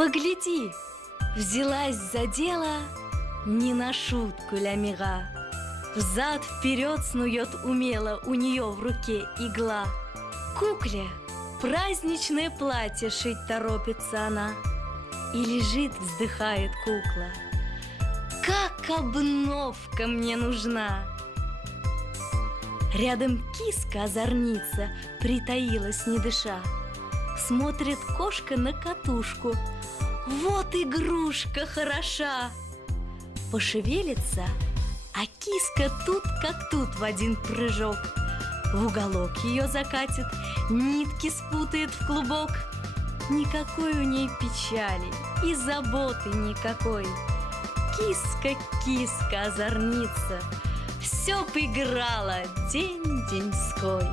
Погляди, взялась за дело не на шутку Ля-Мира. Взад-вперед снует умело, у нее в руке игла. Кукле праздничное платье шить торопится она. И лежит, вздыхает кукла: как обновка мне нужна! Рядом киска-озорница притаилась, не дыша. Смотрит кошка на катушку: вот игрушка хороша! Пошевелится, а киска тут как тут в один прыжок. В уголок ее закатит, нитки спутает в клубок. Никакой у ней печали и заботы никакой. Киска, киска, озорница, все поиграла день деньской.